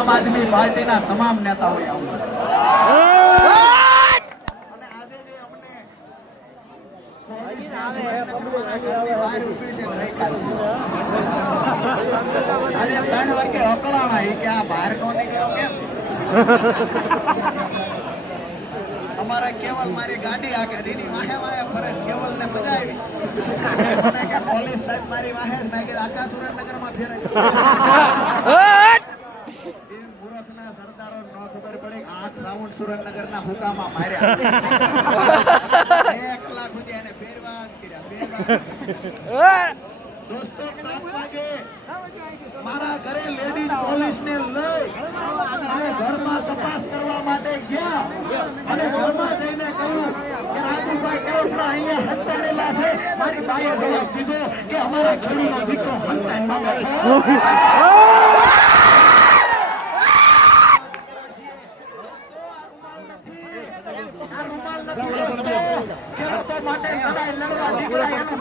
આમ આદમી પાર્ટીના તમામ નેતાઓએ આવવું. અમારા કેવલ મારી ગાડી આગળ એની વાહે વાહે ફરે કેવલ ને બજાવી પોલીસ સાહેબ મારી વાહે મેં કીધું આખા સુરેન્દ્રનગર માં ફેરાય મૂર્ખના સરદારો ન ખબર પડે 8 રાઉન્ડ સુરેન્દ્રનગર ના હુકામાં માર્યા 1 લાખ સુધી એને ફેરવા જ કર્યા. દોસ્તો મારા ઘરે લેડીઝ પોલીસ ને લઈ અને ઘરમાં તપાસ કરવા માટે ગયા અને ઘરમાં જઈને કહ્યું કે રાજુભાઈ કેવડા અહીંયા હંતાડેલા છે. મારી બાઈએ જવાબ દીધો કે અમારા ખેડૂતનો દીકરો ખેડૂતો માટે લડાઈ લડવા દીકરા એનું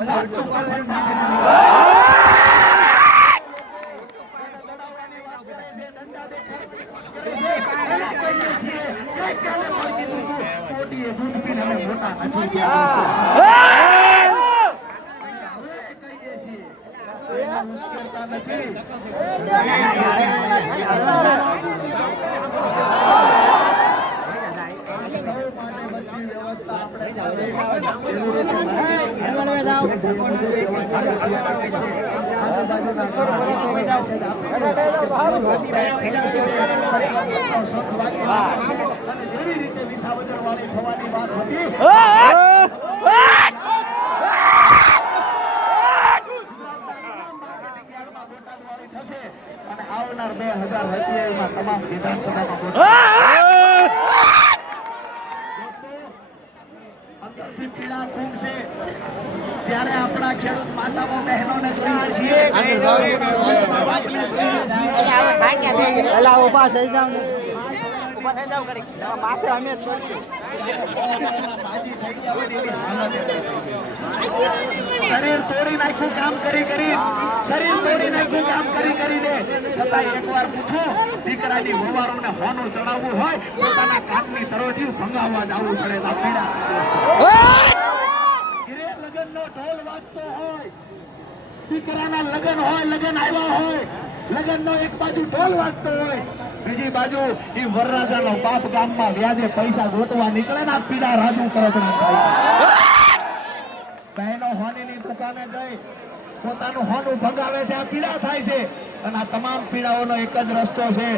એવી રીતે વિસાવદર વાળી થવાની વાત હતી. અને આવનાર 2027 તમામ વિધાનસભામાં પીડા ખૂબ છે. ત્યારે આપણા ખેડૂત માતાઓ બહેનોને જોઈએ છીએ શરીર તોડી નાખ્યું કામ કરી કરીને છતાં એકવાર પૂછું દીકરાની વવારોને હોનું ચડાવવું હોય પોતાના કામની તરોજી ભંગાવવા જવું પડે. લગ્નનો ઢોલ વાગતો હોય, દીકરાના લગ્ન હોય, લગ્ન આવ્યા હોય, લગ્નનો એક બાજુ ઢોલ વાગતો હોય, બીજી બાજુ એ વરરાજાનો બાપ ગામમાં વ્યાજે પૈસા ગોતવા નીકળે ને પીડા રાજુ કરે બહેનો હોનીની દુકાને જઈ પોતાનું હોનું ભગાવે છે. આ પીડા થાય છે અને આ તમામ પીડાઓનો એક જ રસ્તો છે.